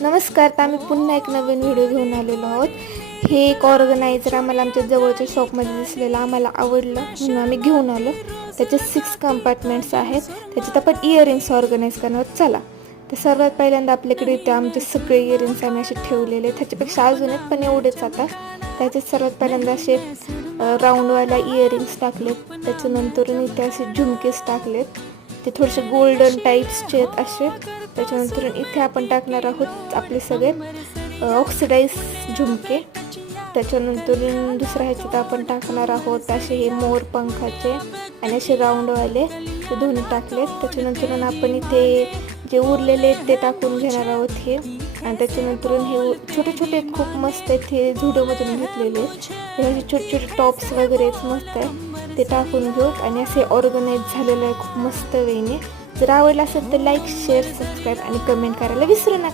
नमस्कार, तर आम्ही पुन्हा एक नवीन व्हिडिओ घेऊन आलेलो आहोत. हे एक ऑर्गनायझर आम्हाला आमच्या जवळच्या शॉपमध्ये दिसलेलं आम्हाला आवडलं म्हणून आम्ही घेऊन आलो. त्याचे 6 कंपार्टमेंट्स आहेत. त्याच्यात आपण इयरिंग्स ऑर्गनाईज करणार आहोत. चला, तर सर्वात पहिल्यांदा आपल्याकडे इथे आमचे सगळे इयरिंग्स आम्ही असे ठेवलेले, त्याच्यापेक्षा अजून आहेत पण एवढेच. आता त्याच्यात सर्वात पहिल्यांदा असे राऊंडवाला इयरिंग्स टाकलेत. त्याच्यानंतर इथे असे झुमकेस टाकलेत, ते थोडेसे गोल्डन टाईप्सचे आहेत असे. त्याच्यानंतर इथे आपण टाकणार आहोत आपले सगळे ऑक्सिडाइज झुमके. त्याच्यानंतर दुसऱ्या ह्याच्यात आपण टाकणार आहोत असे हे मोर पंखाचे आणि असे राऊंडवाले, ते दोन्ही टाकलेत. त्याच्यानंतर आपण इथे जे उरलेले ते टाकून घेणार आहोत हे. आणि त्याच्यानंतर हे छोटे छोटे खूप मस्त आहेत, हे झुडोमधून घेतलेले हे असे छोटे छोटे टॉप्स वगैरे मस्त आहे, ते टाकून घेऊ. आणि असे ऑर्गनाईज झालेलं आहे खूप मस्त वेने. जर आवडलं असेल तर लाईक, शेअर, सबस्क्राईब आणि कमेंट करायला विसरू नका.